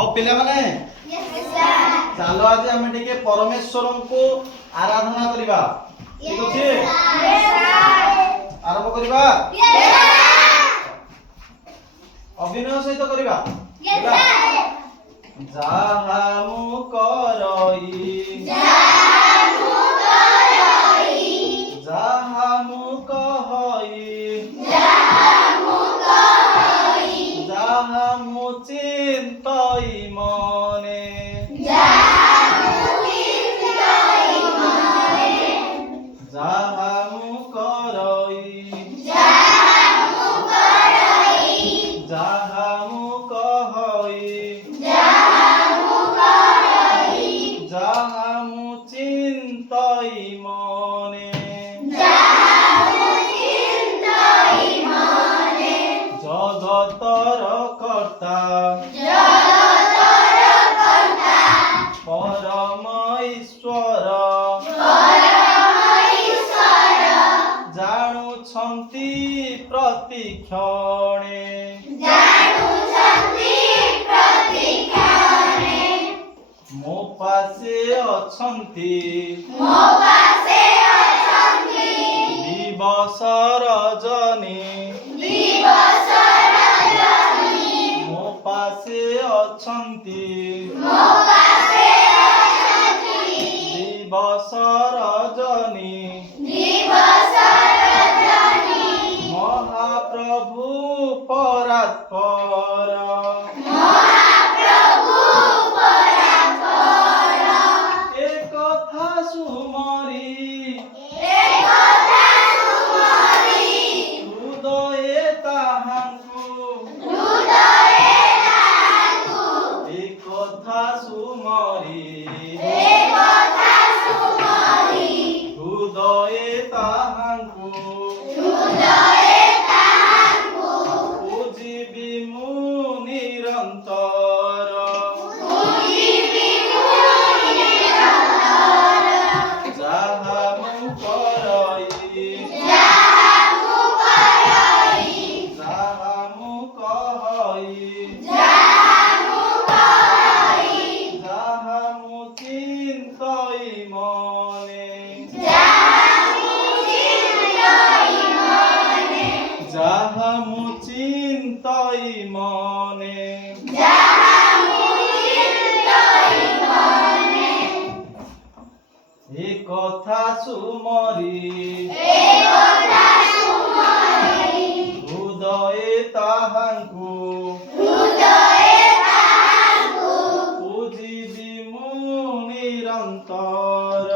हौ पिला माने चलो आज आम टिके परमेश्वर को आराधना करिबा ठीक अछि आरंभ करिबा अभिनय सहित करिबा जाहा मु करई जाहा मु कहई जाहा मु चिंतई मने जाहा मु करई जाहा मु कहई जाहा मु चिंतई मने जगतर कर्ता परम ईश्वर जानुछन्ति प्रतिक्षणे मो पासे अछन्ति दिवस रजनी मो पासे अछन्ति दिवस रजनी महाप्रभु परात्पर एक कथा सुमरी हृदये ताहांकु एक कथा सुमरी हृदये ताहांकु पूजिबि मु निरंतर जाहा मु करई जाहा मु कहई जाहा मु चिंतई मने जाहा मु चिंतई मने ए कथा सुमरी हृदये ताहांकु पूजिबि मु निरंतर